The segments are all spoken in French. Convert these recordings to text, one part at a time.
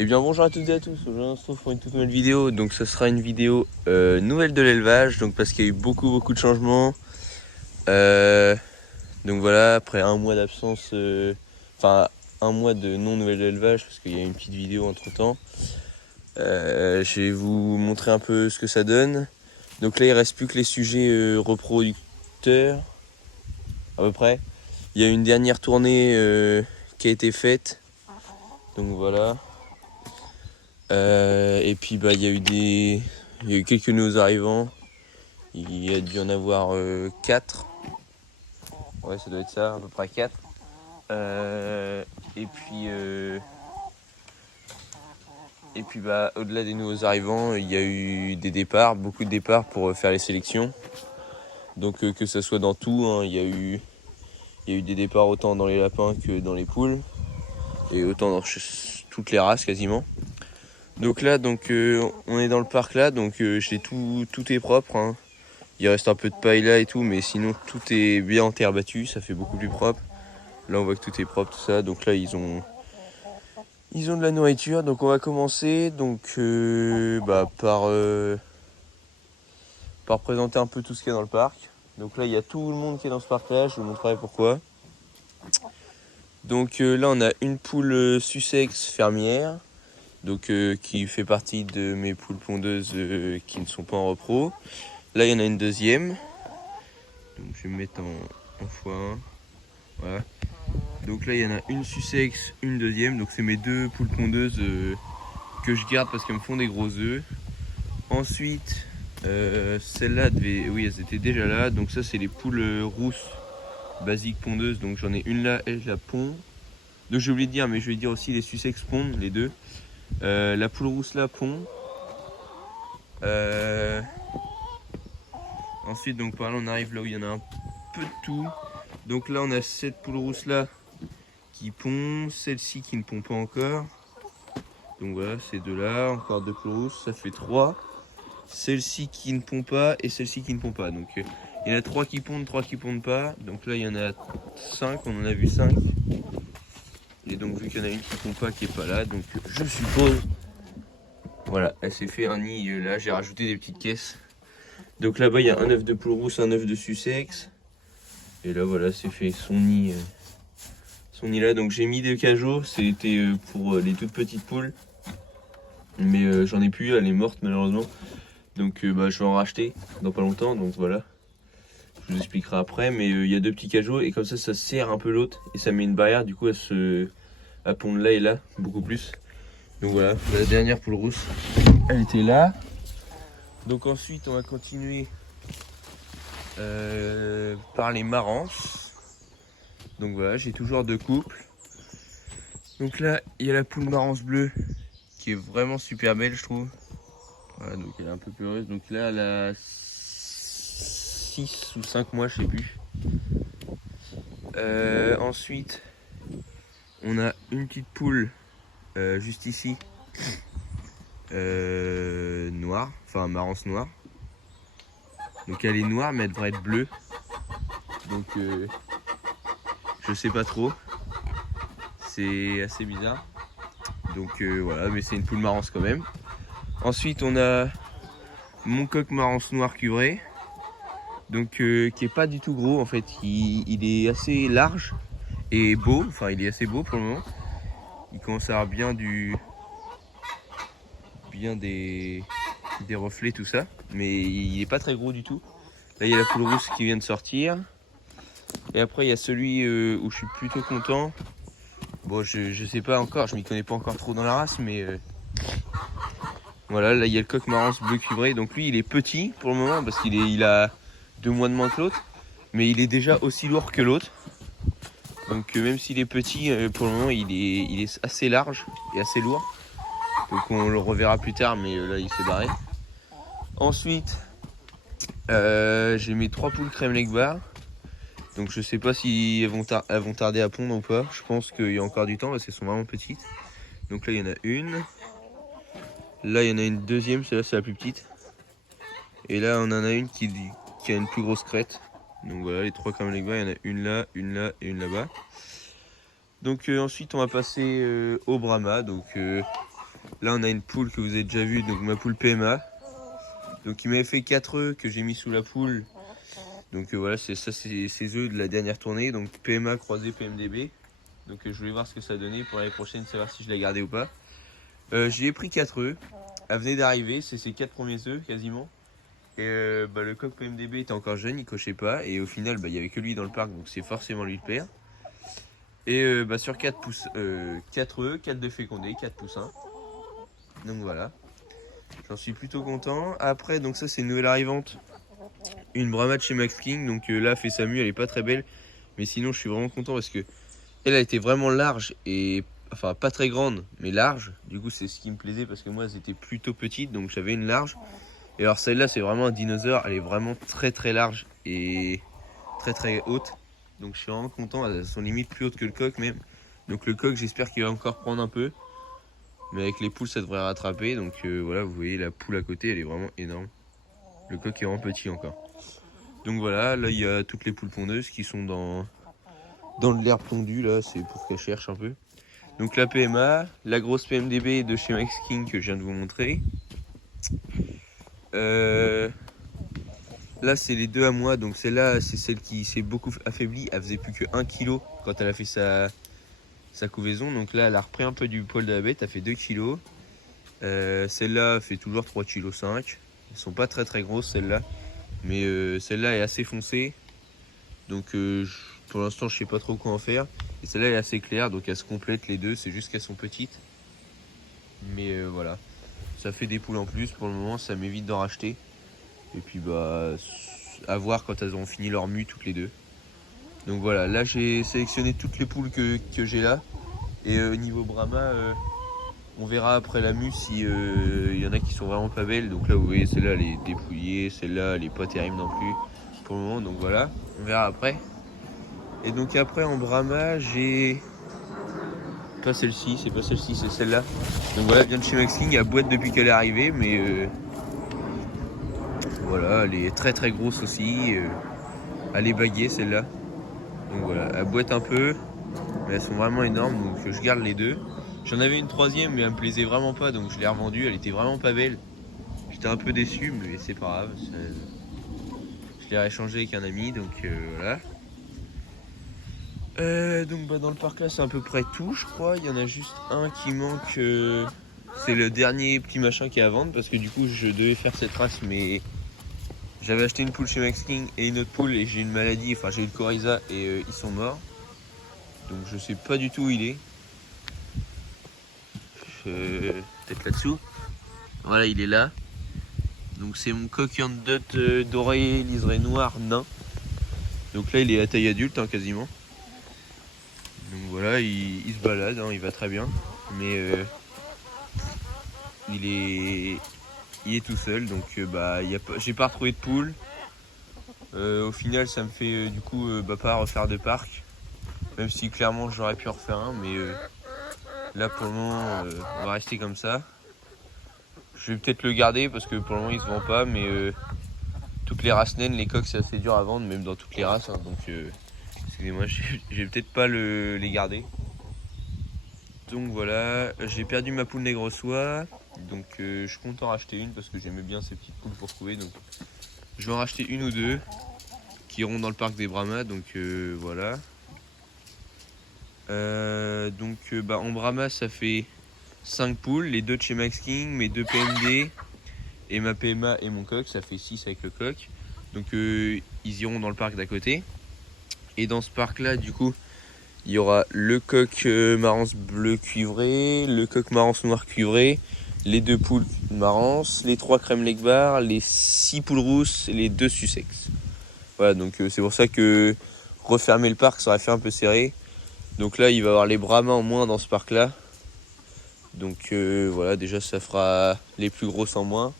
Eh bien bonjour à toutes et à tous, aujourd'hui on se retrouve pour une toute nouvelle vidéo. Donc ce sera une vidéo nouvelle de l'élevage, donc parce qu'il y a eu beaucoup de changements. Donc voilà, après un mois d'absence, enfin un mois de non nouvelle de l'élevage, parce qu'il y a une petite vidéo entre temps. Je vais vous montrer un peu ce que ça donne. Donc là il reste plus que les sujets reproducteurs, à peu près. Il y a une dernière tournée qui a été faite, donc voilà. Et puis bah il y a eu quelques nouveaux arrivants. Il y a dû en avoir 4. Ouais, ça doit être ça, à peu près 4. Et puis bah au-delà des nouveaux arrivants, il y a eu des départs, beaucoup de départs pour faire les sélections. Donc que ça soit dans tout, hein, il y a eu des départs autant dans les lapins que dans les poules et autant dans toutes les races quasiment. Donc là, on est dans le parc là, donc tout est propre, hein. Il reste un peu de paille là et tout, mais sinon tout est bien en terre battue, ça fait beaucoup plus propre. Là on voit que tout est propre, tout ça. Donc là ils ont de la nourriture. Donc on va commencer par présenter un peu tout ce qu'il y a dans le parc. Donc là il y a tout le monde qui est dans ce parc là, je vous montrerai pourquoi. Donc là on a une poule Sussex fermière, donc qui fait partie de mes poules pondeuses qui ne sont pas en repro. Là il y en a une deuxième. Donc je vais me mettre en x1. Voilà. Donc là il y en a une Sussex, une deuxième. Donc c'est mes deux poules pondeuses que je garde parce qu'elles me font des gros œufs. Ensuite celles-là oui elles étaient déjà là. Donc ça c'est les poules rousses basiques pondeuses. Donc j'en ai une là, elle je la pond. Donc j'ai oublié de dire, mais je vais dire aussi les Sussex pondent, les deux. La poule rousse là pond. Ensuite donc par là on arrive là où il y en a un peu de tout. Donc là on a cette poule rousse là qui pond, celle-ci qui ne pond pas encore. Donc voilà, ces deux là, encore deux poules rousses, ça fait 3. Celle-ci qui ne pond pas et celle-ci qui ne pond pas. Donc il y en a 3 qui pondent, 3 qui pondent pas. Donc là il y en a 5, on en a vu 5. Et donc vu qu'il y en a une qui pond pas qui est pas là, donc je suppose. Voilà, elle s'est fait un nid là, j'ai rajouté des petites caisses. Donc là-bas il y a un œuf de poule rousse, un œuf de Sussex. Et là voilà, c'est fait son nid là. Donc j'ai mis des cajots, c'était pour les toutes petites poules. Mais j'en ai plus, elle est morte malheureusement. Donc je vais en racheter dans pas longtemps, donc voilà. Je vous expliquerai après, mais il y a deux petits cajots et comme ça serre un peu l'autre et ça met une barrière, du coup elle pond là et là, beaucoup plus. Donc voilà, la dernière poule rousse, elle était là. Donc ensuite on va continuer par les marances. Donc voilà, j'ai toujours deux couples. Donc là, il y a la poule marance bleue qui est vraiment super belle, je trouve. Voilà, donc elle est un peu peureuse. Donc là, elle a 6 ou 5 mois, je sais plus. Ensuite, on a une petite poule juste ici, noire, enfin marance noire. Donc elle est noire, mais elle devrait être bleue. Donc je sais pas trop. C'est assez bizarre. Donc voilà, mais c'est une poule marance quand même. Ensuite, on a mon coq marance noir cuvré. Donc qui est pas du tout gros en fait, il est assez large et beau, enfin il est assez beau pour le moment. Il commence à avoir bien des reflets tout ça, mais il est pas très gros du tout. Là il y a la poule rousse qui vient de sortir. Et après il y a celui où je suis plutôt content. Bon je sais pas encore, je m'y connais pas encore trop dans la race, mais voilà, là il y a le coq marance bleu cuivré. Donc lui il est petit pour le moment parce il a 2 mois de moins que l'autre, mais il est déjà aussi lourd que l'autre. Donc même s'il est petit, pour le moment il est assez large et assez lourd. Donc on le reverra plus tard, mais là il s'est barré. Ensuite, j'ai mes 3 poules crème Legbar. Donc je sais pas si elles vont tarder à pondre ou pas. Je pense qu'il y a encore du temps parce qu'elles sont vraiment petites. Donc là il y en a une. Là il y en a une deuxième, celle-là c'est la plus petite. Et là on en a une qui a une plus grosse crête. Donc voilà, les 3 crème Legbar, il y en a une là et une là-bas. Donc ensuite on va passer au Brahma. Donc Là on a une poule que vous avez déjà vue, donc ma poule PMA. Donc il m'avait fait 4 œufs que j'ai mis sous la poule. Donc voilà, c'est ça, c'est ces œufs de la dernière tournée. Donc PMA croisé PMDB. Donc je voulais voir ce que ça donnait pour l'année prochaine, savoir si je l'ai gardé ou pas. J'y ai pris 4 œufs. Elle venait d'arriver, c'est ses 4 premiers œufs quasiment. Et le coq PMDB était encore jeune, il cochait pas. Et au final, il n'y avait que lui dans le parc, donc c'est forcément lui le père. Et sur 4 œufs, 4 de fécondés, 4 poussins. Donc voilà. J'en suis plutôt content. Après, donc ça c'est une nouvelle arrivante. Une Brahma de chez Max King. Donc là, elle fait sa mue, elle est pas très belle. Mais sinon, je suis vraiment content parce que elle a été vraiment large et enfin pas très grande, mais large. Du coup, c'est ce qui me plaisait parce que moi, elles étaient plutôt petites, donc j'avais une large. Et alors celle-là, c'est vraiment un dinosaure. Elle est vraiment très très large et très très haute. Donc je suis vraiment content. Elles sont limite plus hautes que le coq même. Donc le coq, j'espère qu'il va encore prendre un peu. Mais avec les poules, ça devrait rattraper. Donc voilà, vous voyez la poule à côté, elle est vraiment énorme. Le coq est vraiment petit encore. Donc voilà, là il y a toutes les poules pondeuses qui sont dans l'herbe tondue. Là, c'est pour qu'elles cherchent un peu. Donc la PMA, la grosse PMDB de chez Max King que je viens de vous montrer. Là c'est les deux à moi, donc celle-là c'est celle qui s'est beaucoup affaiblie. Elle faisait plus que 1 kg quand elle a fait sa couvaison. Donc là elle a repris un peu du poil de la bête, elle fait 2 kg. Celle-là fait toujours 3,5 kg. Elles sont pas très très grosses celle-là. Mais celle-là est assez foncée. Donc pour l'instant je sais pas trop quoi en faire. Et celle-là est assez claire, donc elles se complètent les deux, c'est juste qu'elles sont petites. Mais voilà. Ça fait des poules en plus pour le moment, ça m'évite d'en racheter. Et puis bah à voir quand elles auront fini leur mue toutes les deux. Donc voilà, là j'ai sélectionné toutes les poules que j'ai là. Et niveau Brahma, on verra après la mue si y en a qui sont vraiment pas belles. Donc là vous voyez celle-là elle est dépouillée, celle-là elle est pas terrible non plus pour le moment. Donc voilà, on verra après. Et donc après en Brahma j'ai... Pas celle-ci, c'est pas celle-ci, c'est celle-là. Donc voilà, elle vient de chez Max King, elle boite depuis qu'elle est arrivée, mais voilà, elle est très très grosse aussi. Elle est baguée celle-là. Donc voilà, elle boite un peu, mais elles sont vraiment énormes, donc je garde les deux. J'en avais une troisième, mais elle me plaisait vraiment pas, donc je l'ai revendue. Elle était vraiment pas belle. J'étais un peu déçu, mais c'est pas grave. Je l'ai réchangé avec un ami, donc voilà. Donc dans le parc là c'est à peu près tout je crois, il y en a juste un qui manque, c'est le dernier petit machin qui est à vendre parce que du coup je devais faire cette race mais j'avais acheté une poule chez Max King et une autre poule et j'ai une maladie, enfin j'ai eu le coryza et ils sont morts. Donc je sais pas du tout où il est. Peut-être là-dessous. Voilà il est là. Donc c'est mon coq dot doré liseré noir nain. Donc là il est à taille adulte quasiment. Donc voilà, il se balade, il va très bien, mais il est tout seul, donc j'ai pas retrouvé de poule. Au final, ça me fait du coup pas refaire de parc, même si clairement j'aurais pu en refaire un, mais là pour le moment, on va rester comme ça. Je vais peut-être le garder parce que pour le moment il se vend pas, mais toutes les races naines, les coqs c'est assez dur à vendre, même dans toutes les races, donc excusez-moi, je vais peut-être pas les garder. Donc voilà, j'ai perdu ma poule nègre soie, donc je compte en racheter une parce que j'aimais bien ces petites poules pour trouver. Donc je vais en racheter une ou deux qui iront dans le parc des Brahmas, donc voilà. En Brahma ça fait 5 poules, les deux de chez Max King, mes 2 PMD et ma PMA et mon coq, ça fait 6 avec le coq. Donc ils iront dans le parc d'à côté. Et dans ce parc là du coup il y aura le coq marrance bleu cuivré, le coq marrance noir cuivré, les 2 poules marrance, les 3 crèmes Legbar, les 6 poules rousses et les 2 Sussex. Voilà, donc c'est pour ça que refermer le parc, ça aurait fait un peu serré. Donc là, il va y avoir les Brahmas en moins dans ce parc-là. Donc voilà, déjà ça fera les plus grosses en moins.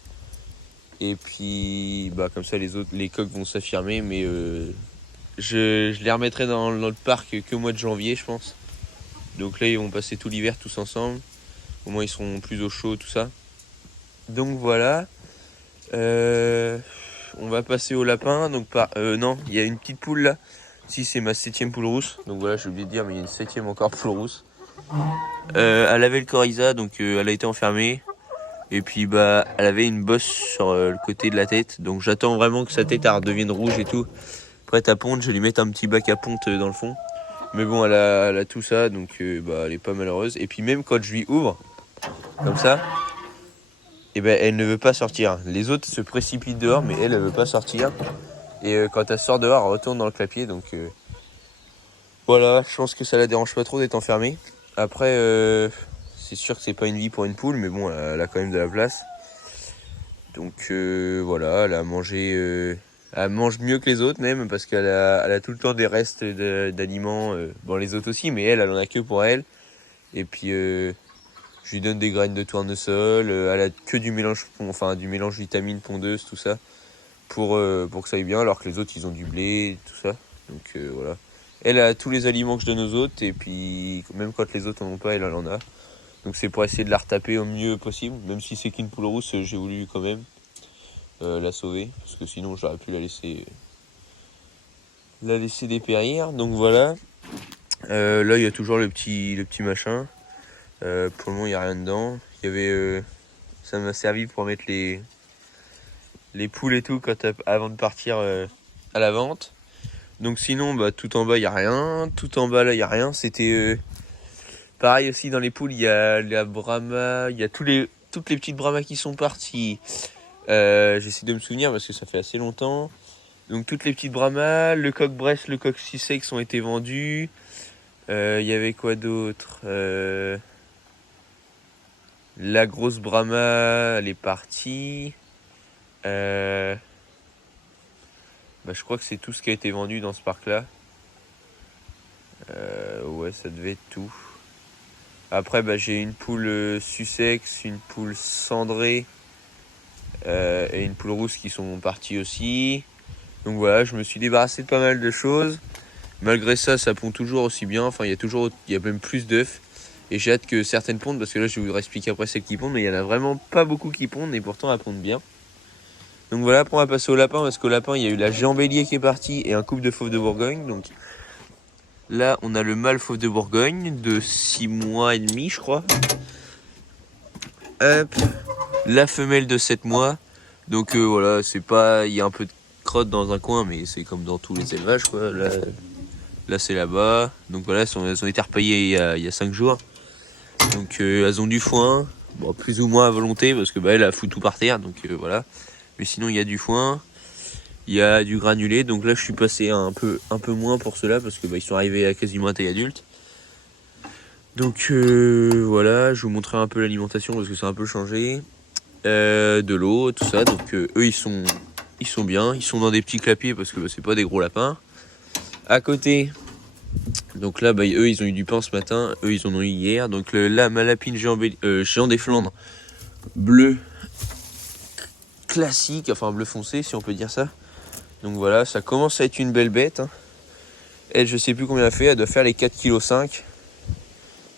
Et puis comme ça, les coqs vont s'affirmer, mais je les remettrai dans le parc qu'au mois de janvier, je pense. Donc là, ils vont passer tout l'hiver tous ensemble. Au moins, ils seront plus au chaud, tout ça. Donc voilà. On va passer au lapin. Donc non, il y a une petite poule là. Si, c'est ma 7e poule rousse. Donc voilà, j'ai oublié de dire, mais il y a une 7e encore poule rousse. Elle avait le coryza, donc elle a été enfermée. Et puis bah elle avait une bosse sur le côté de la tête. Donc j'attends vraiment que sa tête elle redevienne rouge et tout. Prête à pondre, je vais lui mettre un petit bac à ponte dans le fond. Mais bon, elle a tout ça, donc bah, elle est pas malheureuse. Et puis même quand je lui ouvre, comme ça, et ben elle ne veut pas sortir. Les autres se précipitent dehors, mais elle veut pas sortir. Et quand elle sort dehors, elle retourne dans le clapier. Donc voilà, je pense que ça la dérange pas trop d'être enfermée. Après, c'est sûr que c'est pas une vie pour une poule, mais bon, elle a quand même de la place. Donc voilà, elle mange mieux que les autres même, parce elle a tout le temps des restes d'aliments. Bon, les autres aussi, mais elle en a que pour elle. Et puis je lui donne des graines de tournesol. Elle a que du mélange vitamines pondeuses, tout ça, pour que ça aille bien, alors que les autres ils ont du blé, tout ça. Donc voilà. Elle a tous les aliments que je donne aux autres, et puis même quand les autres en ont pas, elle en a. Donc c'est pour essayer de la retaper au mieux possible, même si c'est qu'une poule rousse, j'ai voulu quand même la sauver, parce que sinon j'aurais pu la laisser dépérir. Donc voilà. Là il y a toujours le petit machin. Pour le moment il n'y a rien dedans. Il y avait, ça m'a servi pour mettre les poules et tout avant de partir à la vente. Donc sinon bah, tout en bas il n'y a rien. Tout en bas là il n'y a rien. C'était pareil aussi dans les poules. Il y a la Brahma. Il y a toutes les petites Brahmas qui sont parties. J'essaie de me souvenir parce que ça fait assez longtemps. Donc toutes les petites Brahmas, le coq Bresse, le coq Sussex ont été vendus. Il y avait quoi d'autre? La grosse Brahma, elle est partie. Bah, je crois que c'est tout ce qui a été vendu dans ce parc-là. Ouais, ça devait être tout. Après, bah, j'ai une poule Sussex, une poule cendrée et une poule rousse qui sont parties aussi. Donc voilà, je me suis débarrassé de pas mal de choses. Malgré ça, ça pond toujours aussi bien. Enfin, il y a même plus d'œufs. Et j'ai hâte que certaines pondent, parce que là, je vais vous expliquer après celles qui pondent, mais il y en a vraiment pas beaucoup qui pondent, et pourtant elles pondent bien. Donc voilà, après on va passer au lapin, parce qu'au lapin, il y a eu la géant bélier qui est partie et un couple de fauves de Bourgogne. Donc là, on a le mâle fauve de Bourgogne de 6 mois et demi, je crois. Hop, la femelle de 7 mois. Donc voilà, c'est pas, il y a un peu de crotte dans un coin, mais c'est comme dans tous les élevages, quoi. Là c'est là-bas. Donc voilà, elles ont été repaillées il y a 5 jours. Donc elles ont du foin, bon, plus ou moins à volonté, parce que bah, elle a fout tout par terre, donc voilà. Mais sinon il y a du foin, il y a du granulé. Donc là je suis passé un peu moins pour ceux-là, parce que bah, ils sont arrivés à quasiment à taille adulte. Donc voilà, je vous montrerai un peu l'alimentation, parce que c'est un peu changé. De l'eau, tout ça. Donc eux ils sont bien, ils sont dans des petits clapiers, parce que bah, c'est pas des gros lapins. À côté, donc là, bah, eux, ils ont eu du pain ce matin. Eux, ils en ont eu hier. Donc là, ma lapine géant des Flandres, bleu classique, enfin bleu foncé, si on peut dire ça. Donc voilà, ça commence à être une belle bête. Hein. Elle, je sais plus combien elle fait. Elle doit faire les 4,5 kg.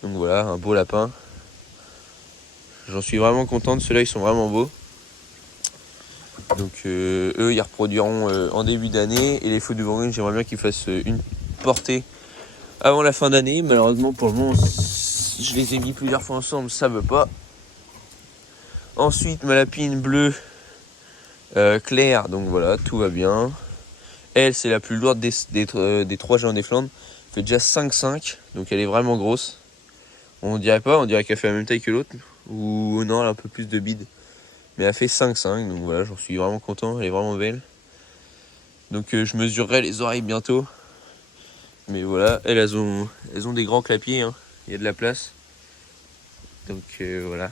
Donc voilà, un beau lapin. J'en suis vraiment content. Ceux-là, ils sont vraiment beaux. Donc eux, ils reproduiront en début d'année. Et les faux de Bourgogne, j'aimerais bien qu'ils fassent une portée avant la fin d'année. Malheureusement, pour le moment, je les ai mis plusieurs fois ensemble, ça veut pas. Ensuite, ma lapine bleue claire, donc voilà, tout va bien. Elle, c'est la plus lourde des 3 géants des Flandres. Elle fait déjà 5,5, donc elle est vraiment grosse. On dirait pas, on dirait qu'elle fait la même taille que l'autre. Ou non, elle a un peu plus de bide. Mais elle fait 5,5, donc voilà, j'en suis vraiment content, elle est vraiment belle. Donc je mesurerai les oreilles bientôt. Mais voilà, elles ont des grands clapiers, hein. Il y a de la place. Donc voilà.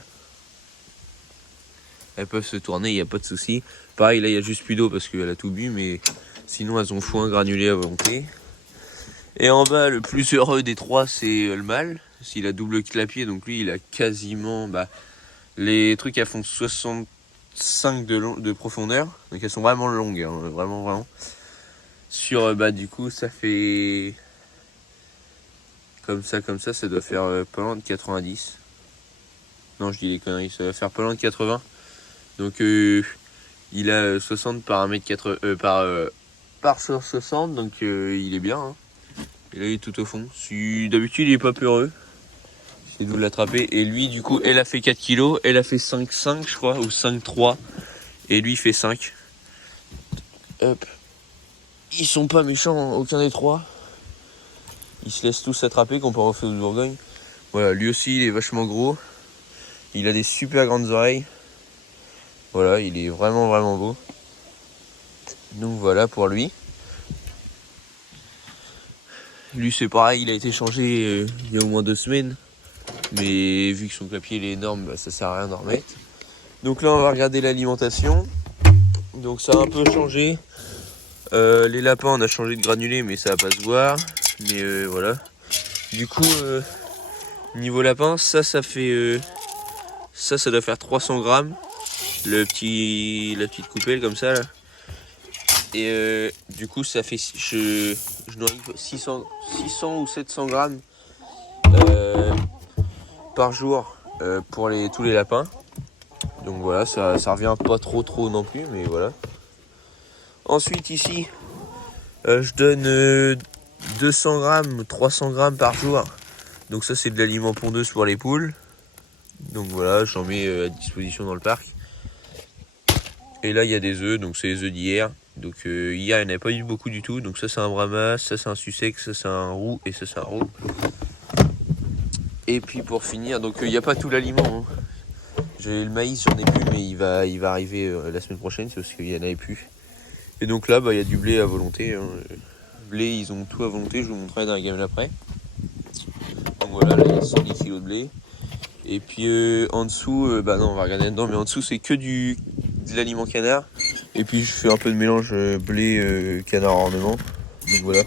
Elles peuvent se tourner, il n'y a pas de souci. Pareil, là, il y a juste plus d'eau parce qu'elle a tout bu, mais sinon, elles ont foin granulé à volonté. Et en bas, le plus heureux des 3, c'est le mâle. S'il a double clapier, donc lui, il a quasiment... Bah, les trucs, elles font 65 de profondeur. Donc elles sont vraiment longues, hein, vraiment, vraiment. Sur, bah, du coup, ça fait... Comme ça, ça doit faire pas loin de 90. Non, je dis des conneries, ça va faire pas loin de 80. Donc il a 60 par 1m80 par sur 60, donc il est bien. Hein. Et là il est tout au fond. D'habitude il est pas peureux. C'est d'où l'attraper. Et lui, du coup, elle a fait 4 kilos. Elle a fait 5,5 je crois, ou 5,3. Et lui, il fait 5. Hop. Ils sont pas méchants, aucun des trois. Ils se laissent tous attraper comparé au feu de Bourgogne. Voilà, lui aussi, il est vachement gros. Il a des super grandes oreilles. Voilà, il est vraiment beau. Donc voilà pour lui. Lui c'est pareil, il a été changé il y a au moins 2 semaines. Mais vu que son clapier il est énorme, bah, ça sert à rien d'en remettre. Donc là on va regarder l'alimentation. Donc ça a un peu changé. Les lapins on a changé de granulé mais ça va pas se voir. Mais voilà. Du coup niveau lapin, ça fait ça doit faire 300 grammes. La petite coupelle comme ça là. Et du coup ça fait je nourris 600 ou 700 grammes par jour pour tous les lapins. Donc voilà, ça revient pas trop non plus, mais voilà. Ensuite ici je donne 200 grammes, 300 grammes par jour. Donc ça c'est de l'aliment pondeuse pour les poules. Donc voilà, j'en mets à disposition dans le parc. Et là il y a des œufs, donc c'est les œufs d'hier. Donc hier il n'y en avait pas eu beaucoup du tout. Donc ça c'est un Brahma, ça c'est un Sussex, ça c'est un roux et ça c'est un roux. Et puis pour finir, donc il n'y a pas tout l'aliment. Hein. J'ai le maïs, j'en ai plus, mais il va arriver la semaine prochaine, c'est parce qu'il n'y en avait plus. Et donc là il y a du blé à volonté. Hein. Le blé ils ont tout à volonté, je vous montrerai dans la gamme d'après. Donc voilà, là il y a 110 kg de blé. Et puis en dessous, non on va regarder dedans, mais en dessous c'est que de l'aliment canard. Et puis je fais un peu de mélange blé canard ornement. Donc voilà,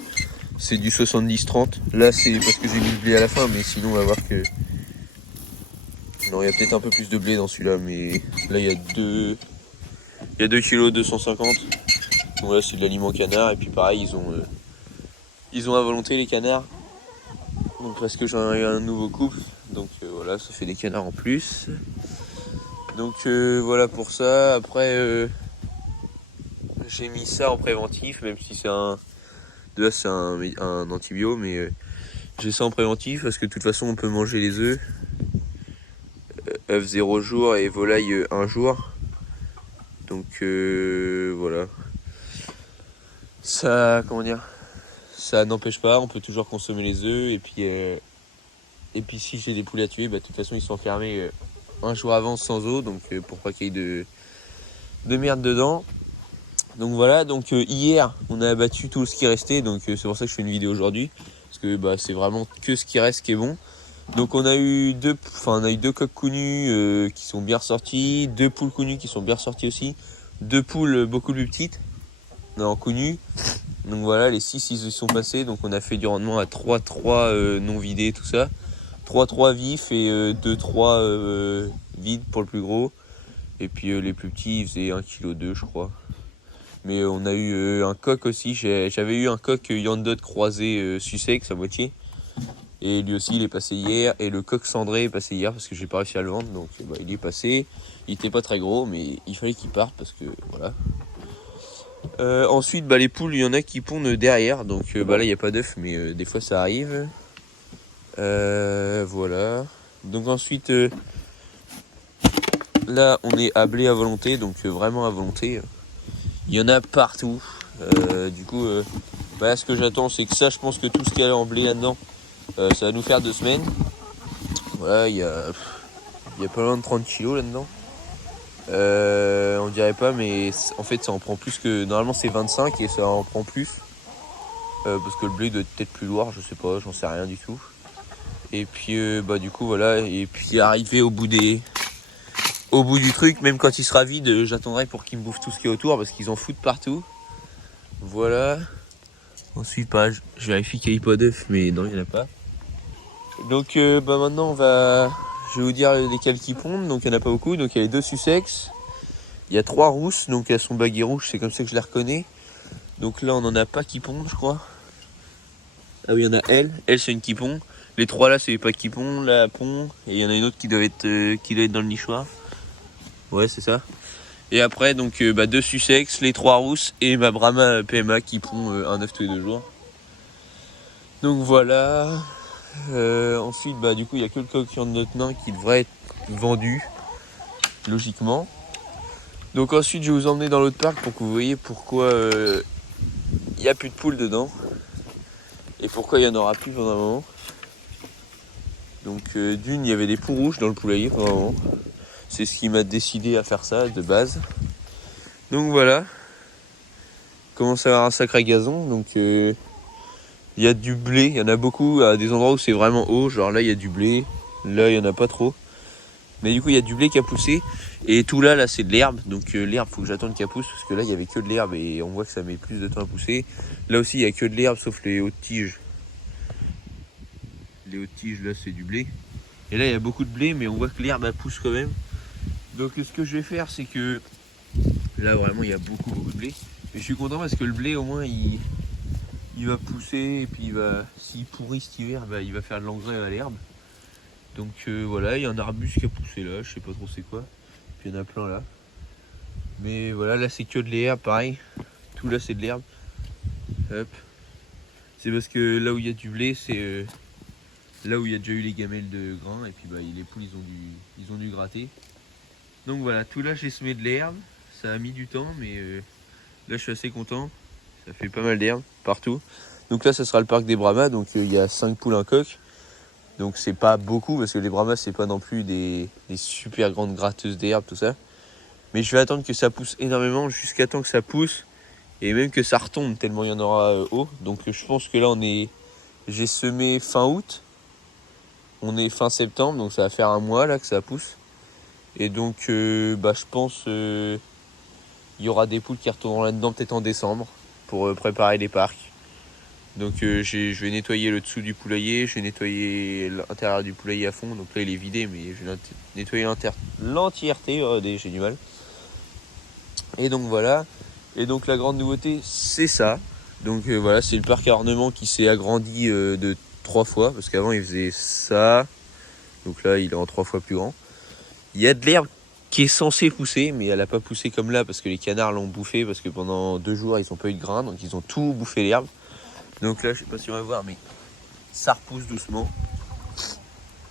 c'est du 70-30. Là c'est parce que j'ai mis le blé à la fin, mais sinon on va voir que... Non, il y a peut-être un peu plus de blé dans celui-là, mais là il y a 2 kg 250. Donc là c'est de l'aliment canard. Et puis pareil, ils ont à volonté les canards. Donc parce que j'en ai un nouveau couple. Donc voilà, ça fait des canards en plus. Donc voilà pour ça. Après j'ai mis ça en préventif, même si c'est un antibio, mais j'ai ça en préventif parce que de toute façon on peut manger les œufs. œufs 0 jour et volaille 1 jour. Donc voilà. Ça, comment dire, ça n'empêche pas, on peut toujours consommer les œufs. Et puis si j'ai des poules à tuer, de toute façon ils sont fermés un jour avant sans eau, donc pour pas qu'il y ait de merde dedans. Donc voilà, donc hier on a abattu tout ce qui restait, donc c'est pour ça que je fais une vidéo aujourd'hui, parce que c'est vraiment que ce qui reste qui est bon. Donc on a eu deux coqs connus qui sont bien ressortis, 2 poules connues qui sont bien ressorties aussi, 2 poules beaucoup plus petites, non connues. Donc voilà, les 6 ils y sont passés, donc on a fait du rendement à 3-3 non vidés, tout ça. 3-3 vifs et 2-3 vides pour le plus gros. Et puis les plus petits ils faisaient 1,2 kg je crois. Mais on a eu un coq aussi, j'avais eu un coq Yandot croisé Sussex à moitié. Et lui aussi il est passé hier. Et le coq cendré est passé hier parce que j'ai pas réussi à le vendre. Donc il est passé. Il était pas très gros mais il fallait qu'il parte parce que voilà. Ensuite les poules, il y en a qui pondent derrière. Donc là il n'y a pas d'œufs mais des fois ça arrive. Voilà. Donc ensuite là on est à blé à volonté. Donc vraiment à volonté. Il y en a partout. Du coup ce que j'attends c'est que ça, je pense que tout ce qu'il y a en blé là-dedans, ça va nous faire 2 semaines. Voilà, il y a pas loin de 30 kilos là-dedans. On dirait pas, mais en fait ça en prend plus que... Normalement c'est 25 et ça en prend plus. Parce que le blé doit être peut-être plus lourd, je sais pas, j'en sais rien du tout. Et puis du coup voilà, et puis arrivé au bout du truc, même quand il sera vide, j'attendrai pour qu'ils me bouffent tout ce qui est autour parce qu'ils en foutent partout. Voilà. Ensuite je vérifie qu'il n'y a pas d'œufs, mais non il n'y en a pas. Donc maintenant je vais vous dire lesquels qui pondent. Donc il n'y en a pas beaucoup. Donc il y a les 2 Sussex. Il y a 3 rousses, donc elles sont baguées rouges, c'est comme ça que je les reconnais. Donc là on n'en a pas qui pondent je crois. Ah oui il y en a elle c'est une qui pond. Les 3 là c'est pas qui pond, la pond. Et il y en a une autre qui doit être dans le nichoir. Ouais c'est ça. Et après donc 2 Sussex, les 3 rousses et ma Brahma PMA qui pond un œuf tous les 2 jours. Donc voilà. Ensuite, du coup, il n'y a que le coquillon de notre nain qui devrait être vendu, logiquement. Donc ensuite, je vais vous emmener dans l'autre parc pour que vous voyez pourquoi il n'y a plus de poules dedans. Et pourquoi il n'y en aura plus pendant un moment. Donc d'une, il y avait des poules rouges dans le poulailler pendant un moment. C'est ce qui m'a décidé à faire ça de base. Donc voilà. Commence à avoir un sacré gazon. Donc il y a du blé, il y en a beaucoup à des endroits où c'est vraiment haut. Genre là, il y a du blé. Là, il n'y en a pas trop. Mais du coup, il y a du blé qui a poussé. Et tout là c'est de l'herbe. Donc l'herbe, faut que j'attende qu'elle pousse. Parce que là, il n'y avait que de l'herbe et on voit que ça met plus de temps à pousser. Là aussi, il n'y a que de l'herbe sauf les hautes tiges. Les hautes tiges, là, c'est du blé. Et là, il y a beaucoup de blé, mais on voit que l'herbe, elle pousse quand même. Donc ce que je vais faire, c'est que là, vraiment, il y a beaucoup de blé. Mais je suis content parce que le blé, au moins, il va pousser. Et puis, s'il pourrit cet hiver, il va faire de l'engrais à l'herbe. Donc voilà, il y a un arbuste qui a poussé là, je sais pas trop c'est quoi. Puis il y en a plein là. Mais voilà, là c'est que de l'herbe, pareil. Tout là c'est de l'herbe. Hop. C'est parce que là où il y a du blé, c'est là où il y a déjà eu les gamelles de grains. Et puis les poules ils ont dû gratter. Donc voilà, tout là j'ai semé de l'herbe. Ça a mis du temps, mais là je suis assez content. Ça fait pas mal d'herbe partout. Donc là ça sera le parc des Brahmas. Donc il y a 5 poules, un coq. Donc c'est pas beaucoup parce que les Brahmas c'est pas non plus des super grandes gratteuses d'herbe, tout ça. Mais je vais attendre que ça pousse énormément jusqu'à temps que ça pousse et même que ça retombe tellement il y en aura haut. Donc je pense que là j'ai semé fin août, on est fin septembre, donc ça va faire un mois là que ça pousse. Et donc je pense il y aura des poules qui retourneront là-dedans peut-être en décembre pour préparer les parcs. Donc je vais nettoyer le dessous du poulailler, je vais nettoyer l'intérieur du poulailler à fond. Donc là il est vidé, mais je vais nettoyer l'entièreté, j'ai du mal. Et donc voilà. Et donc la grande nouveauté c'est ça. Donc voilà, c'est le parc à ornement qui s'est agrandi de 3 fois. Parce qu'avant il faisait ça. Donc là il est en 3 fois plus grand. Il y a de l'herbe qui est censée pousser, mais elle n'a pas poussé comme là parce que les canards l'ont bouffé. Parce que pendant 2 jours ils n'ont pas eu de grain, donc ils ont tout bouffé l'herbe. Donc là je sais pas si on va voir, mais ça repousse doucement.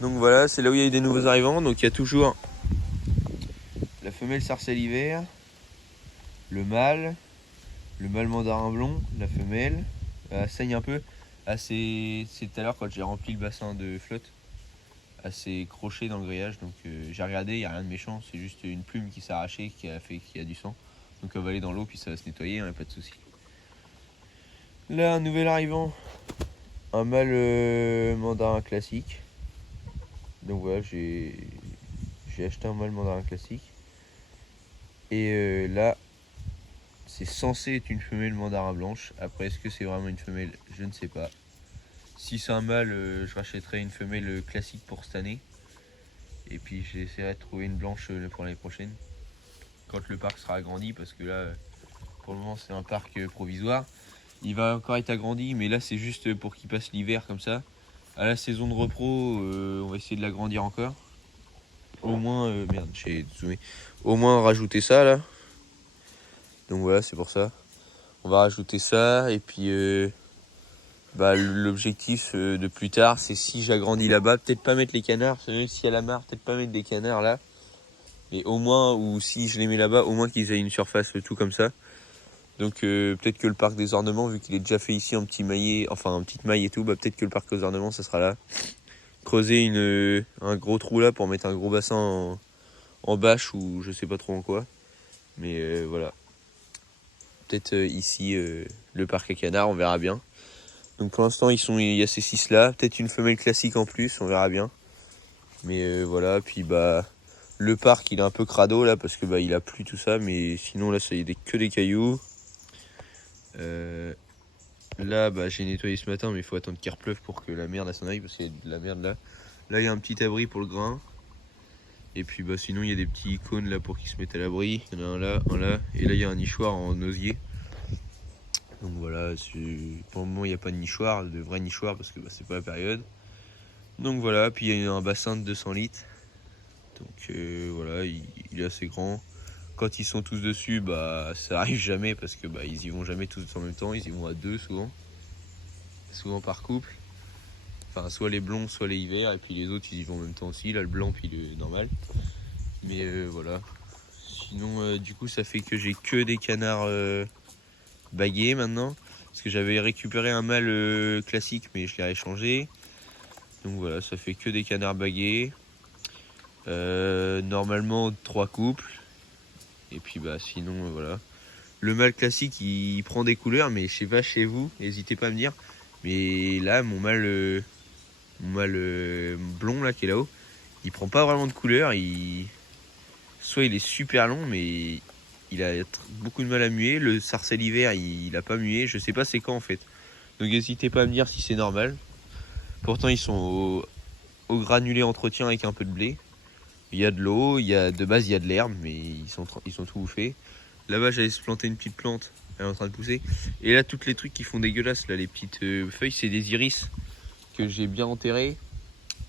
Donc voilà, c'est là où il y a eu des nouveaux arrivants. Donc il y a toujours la femelle sarcelle hiver, le mâle mandarin blond, la femelle. Elle saigne un peu. C'est tout à l'heure quand j'ai rempli le bassin de flotte. Elle s'est crochée dans le grillage. Donc j'ai regardé, il n'y a rien de méchant. C'est juste une plume qui s'est arrachée qui a du sang. Donc elle va aller dans l'eau puis ça va se nettoyer, hein, pas de souci. Là, un nouvel arrivant. Un mâle mandarin classique. Donc voilà, j'ai acheté un mâle mandarin classique. Et là, c'est censé être une femelle mandarin blanche. Après, est-ce que c'est vraiment une femelle? Je ne sais pas. Si c'est un mâle, je rachèterai une femelle classique pour cette année. Et puis j'essaierai de trouver une blanche pour l'année prochaine. Quand le parc sera agrandi, parce que là, pour le moment, c'est un parc provisoire. Il va encore être agrandi, mais là, c'est juste pour qu'il passe l'hiver comme ça. À la saison de repro, on va essayer de l'agrandir encore. Au moins, merde, j'ai zoomé. Au moins rajouter ça là. Donc voilà, c'est pour ça. On va rajouter ça et puis l'objectif de plus tard, c'est si j'agrandis là-bas, peut-être pas mettre les canards. C'est vrai que s'il y a la mare, peut-être pas mettre des canards là. Et au moins, ou si je les mets là-bas, au moins qu'ils aient une surface tout comme ça. Donc peut-être que le parc des ornements, vu qu'il est déjà fait ici en petit maillet, enfin en petite maille et tout, peut-être que le parc aux ornements, ça sera là. Creuser un gros trou là pour mettre un gros bassin en bâche ou je sais pas trop en quoi. Mais voilà. Peut-être ici le parc à canards, on verra bien. Donc pour l'instant il y a ces 6 là, peut-être une femelle classique en plus, on verra bien. Mais voilà, puis le parc il est un peu crado là parce que il a plu tout ça, mais sinon là ça y est que des cailloux. Là j'ai nettoyé ce matin, mais il faut attendre qu'il repleuve pour que la merde elle s'en aille parce qu'il y a de la merde là. Là il y a un petit abri pour le grain. Et puis sinon il y a des petits cônes là pour qu'ils se mettent à l'abri. Il y en a un là, et là il y a un nichoir en osier. Donc voilà, pour le moment il n'y a pas de nichoir, de vrai nichoir parce que c'est pas la période. Donc voilà, puis il y a un bassin de 200 litres. Donc voilà, il est assez grand. Quand ils sont tous dessus, ça arrive jamais parce que ils y vont jamais tous en même temps, ils y vont à deux souvent par couple. Enfin, soit les blonds, soit les hivers. Et puis les autres, ils y vont en même temps aussi. Là, le blanc, puis le normal. Mais voilà. Sinon, du coup, ça fait que j'ai que des canards bagués maintenant. Parce que j'avais récupéré un mâle classique, mais je l'ai échangé. Donc voilà, ça fait que des canards bagués. Normalement 3 couples. Et puis bah sinon voilà. Le mâle classique il prend des couleurs, mais je sais pas chez vous, n'hésitez pas à me dire. Mais là mon mâle blond là qui est là-haut, il prend pas vraiment de couleurs. Soit il est super long, mais il a beaucoup de mal à muer. Le sarcelle hiver il a pas mué. Je sais pas c'est quand en fait. Donc n'hésitez pas à me dire si c'est normal. Pourtant ils sont au granulé entretien avec un peu de blé. Il y a de l'eau, de base il y a de l'herbe, mais ils sont tout bouffés. Là-bas j'allais se planter une petite plante, elle est en train de pousser. Et là toutes les trucs qui font dégueulasse, là les petites feuilles, c'est des iris que j'ai bien enterrés.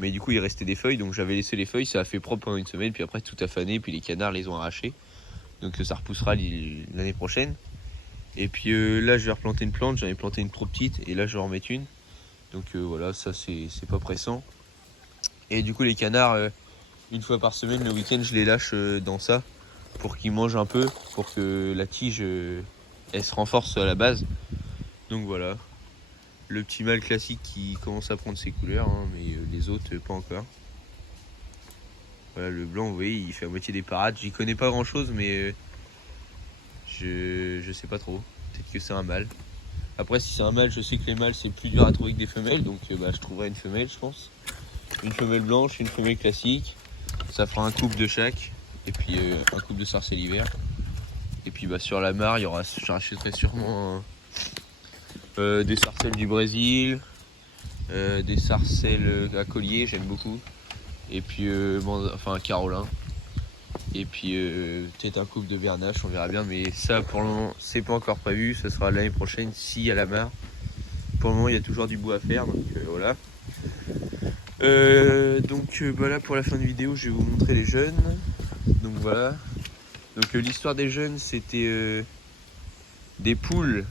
Mais du coup il restait des feuilles, donc j'avais laissé les feuilles, ça a fait propre pendant une semaine, puis après tout a fané, puis les canards les ont arrachés. Donc ça repoussera l'année prochaine. Et puis là je vais replanter une plante, j'en ai planté une trop petite, et là je vais en remettre une. Donc voilà, ça c'est pas pressant. Et du coup les canards... une fois par semaine, le week-end, je les lâche dans ça pour qu'ils mangent un peu, pour que la tige elle se renforce à la base. Donc voilà, le petit mâle classique qui commence à prendre ses couleurs, hein, mais les autres pas encore. Voilà, le blanc, vous voyez, il fait à moitié des parades. J'y connais pas grand chose, mais je sais pas trop. Peut-être que c'est un mâle. Après, si c'est un mâle, je sais que les mâles c'est plus dur à trouver que des femelles, donc je trouverai une femelle, je pense. Une femelle blanche, une femelle classique. Ça fera un couple de chaque, et puis un couple de sarcelles hiver. Et puis sur la mare, je rachèterai sûrement des sarcelles du Brésil, des sarcelles à collier, j'aime beaucoup. Et puis un carolin. Et puis peut-être un couple de bernache, on verra bien. Mais ça pour le moment, c'est pas encore prévu. Ça sera l'année prochaine si à la mare. Pour le moment, il y a toujours du bois à faire, donc voilà. Là pour la fin de vidéo je vais vous montrer les jeunes. Donc voilà. Donc l'histoire des jeunes c'était des poules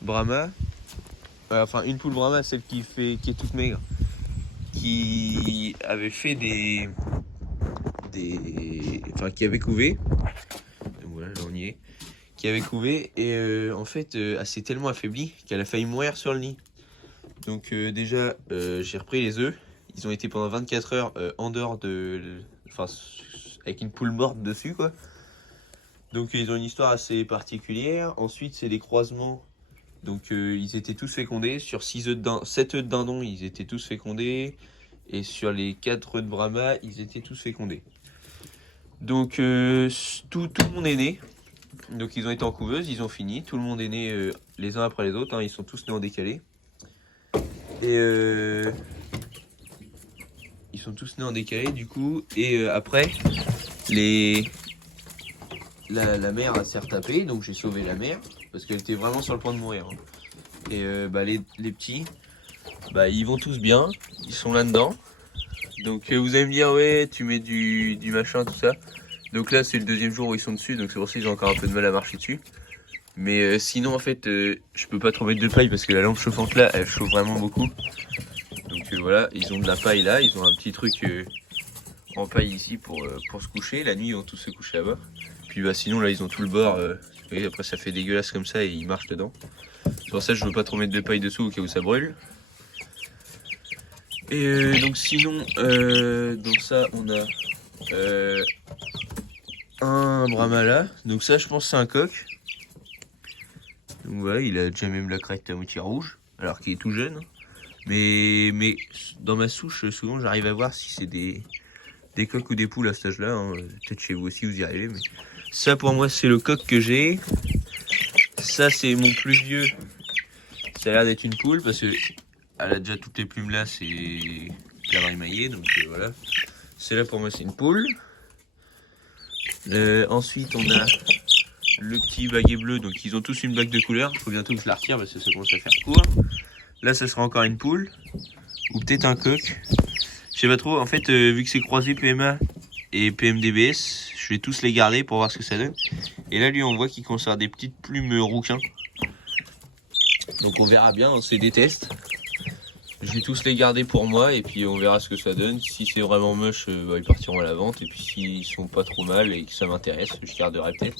Brahma. Enfin une poule Brahma, celle qui est toute maigre, qui avait fait qui avait couvé. Donc voilà, là on y est. Qui avait couvé et en fait elle s'est tellement affaiblie qu'elle a failli mourir sur le nid. Donc déjà, j'ai repris les œufs. Ils ont été pendant 24 heures en dehors avec une poule morte dessus, quoi. Donc ils ont une histoire assez particulière. Ensuite, c'est des croisements. Donc ils étaient tous fécondés. Sur 7 œufs de dindon, ils étaient tous fécondés. Et sur les 4 œufs de Brahma, ils étaient tous fécondés. Donc tout le monde est né. Donc ils ont été en couveuse, ils ont fini. Tout le monde est né les uns après les autres, hein. Ils sont tous nés en décalé. Et ils sont tous nés en décalé du coup. Et après, la mère s'est retapée, donc j'ai sauvé la mère parce qu'elle était vraiment sur le point de mourir. Hein. Et les petits, ils vont tous bien, ils sont là-dedans. Donc vous allez me dire ouais, tu mets du machin tout ça. Donc là c'est le deuxième jour où ils sont dessus, donc c'est pour ça qu'ils ont encore un peu de mal à marcher dessus. Mais sinon en fait je peux pas trop mettre de paille parce que la lampe chauffante là elle chauffe vraiment beaucoup. Donc voilà, ils ont de la paille là, ils ont un petit truc en paille ici pour se coucher. La nuit ils vont tous se coucher là-bas. Puis sinon là ils ont tout le bord, vous voyez, après ça fait dégueulasse comme ça et ils marchent dedans. C'est pour ça que je veux pas trop mettre de paille dessous au cas où ça brûle. Et donc sinon dans ça on a un Brahma là. Donc ça je pense c'est un coq. Donc voilà, il a déjà même la crête à moitié rouge, alors qu'il est tout jeune. Mais dans ma souche, souvent j'arrive à voir si c'est des coqs ou des poules à cet âge-là. Hein. Peut-être chez vous aussi vous y arrivez. Mais ça pour moi c'est le coq que j'ai. Ça c'est mon plus vieux. Ça a l'air d'être une poule parce que elle a déjà toutes les plumes là, c'est cadre émaillé. Donc voilà. Celle-là pour moi c'est une poule. Ensuite on a le petit baguet bleu, donc ils ont tous une bague de couleur. Il faut bientôt que je la retire parce que ça commence à faire court. Là ça sera encore une poule ou peut-être un coq, je sais pas trop. En fait vu que c'est croisé PMA et PMDBS, je vais tous les garder pour voir ce que ça donne. Et là lui on voit qu'il conserve des petites plumes rouquins. Donc on verra bien, hein, c'est des tests. Je vais tous les garder pour moi et puis on verra ce que ça donne. Si c'est vraiment moche, ils partiront à la vente. Et puis s'ils sont pas trop mal et que ça m'intéresse, je garderai peut-être.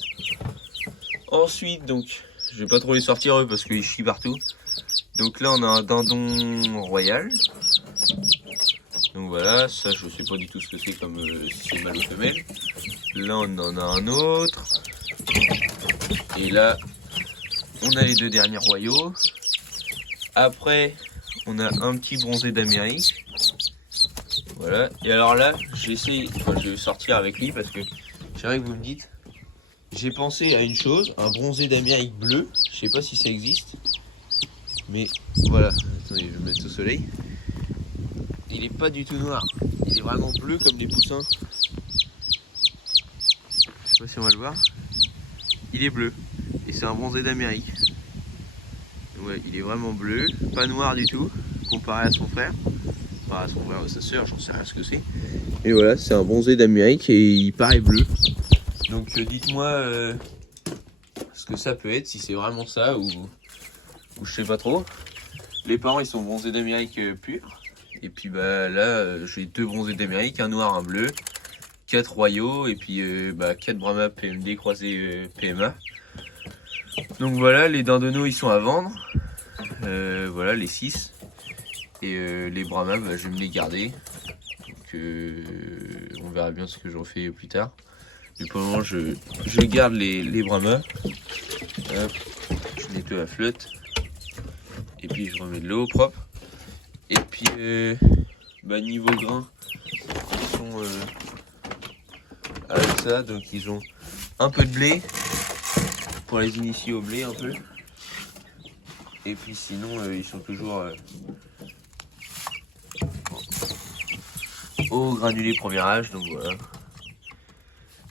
Ensuite, donc, je vais pas trop les sortir eux parce qu'ils chient partout. Donc là, on a un dindon royal. Donc voilà, ça je sais pas du tout ce que c'est, comme si c'est mâle ou femelle. Là, on en a un autre. Et là, on a les deux derniers royaux. Après, on a un petit bronzé d'Amérique. Voilà. Et alors là, je vais sortir avec lui parce que c'est vrai que vous me dites, j'ai pensé à une chose, un bronzé d'Amérique bleu. Je sais pas si ça existe. Mais voilà. Attendez, je vais me mettre au soleil. Il est pas du tout noir. Il est vraiment bleu comme les poussins. Je sais pas si on va le voir. Il est bleu. Et c'est un bronzé d'Amérique. Ouais, il est vraiment bleu, pas noir du tout, comparé à son frère. Enfin, à son frère ou à sa soeur, j'en sais rien ce que c'est. Et voilà, c'est un bronzé d'Amérique et il paraît bleu. Donc dites-moi ce que ça peut être, si c'est vraiment ça ou je sais pas trop. Les parents ils sont bronzés d'Amérique purs. Et puis bah là j'ai deux bronzés d'Amérique, un noir, un bleu, 4 royaux et puis 4 Brahma PMD croisés PMA. Donc voilà, les dindonneaux ils sont à vendre. Voilà les 6. Et les Brahma, je vais me les garder. Donc on verra bien ce que j'en fais plus tard. Mais pour le moment, je garde les Brahma. Hop, je nettoie la flotte. Et puis je remets de l'eau propre. Et puis niveau grain, ils sont avec ça. Donc ils ont un peu de blé pour les initier au blé un peu. Et puis sinon ils sont toujours au granulé premier âge, donc voilà.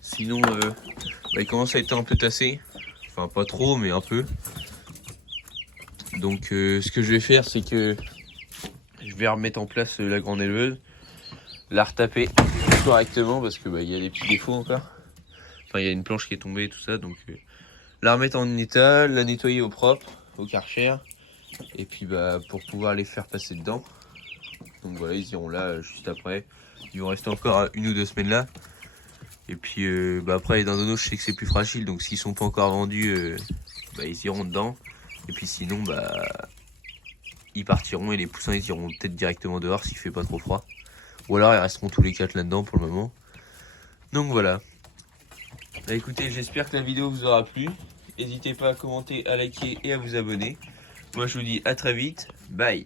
Sinon ils commencent à être un peu tassés. Enfin pas trop mais un peu. Donc ce que je vais faire c'est que je vais remettre en place la grande éleveuse, la retaper correctement parce que il y a des petits défauts encore. Enfin il y a une planche qui est tombée tout ça, donc la remettre en état, la nettoyer au propre, au Karcher, et puis pour pouvoir les faire passer dedans. Donc voilà, ils iront là juste après. Ils vont rester encore 1 ou 2 semaines là. Et puis après les dindonneaux, je sais que c'est plus fragile, donc s'ils sont pas encore vendus, ils iront dedans. Et puis sinon ils partiront et les poussins ils iront peut-être directement dehors s'il fait pas trop froid. Ou alors ils resteront tous les 4 là-dedans pour le moment. Donc voilà. Écoutez, j'espère que la vidéo vous aura plu. N'hésitez pas à commenter, à liker et à vous abonner. Moi je vous dis à très vite. Bye.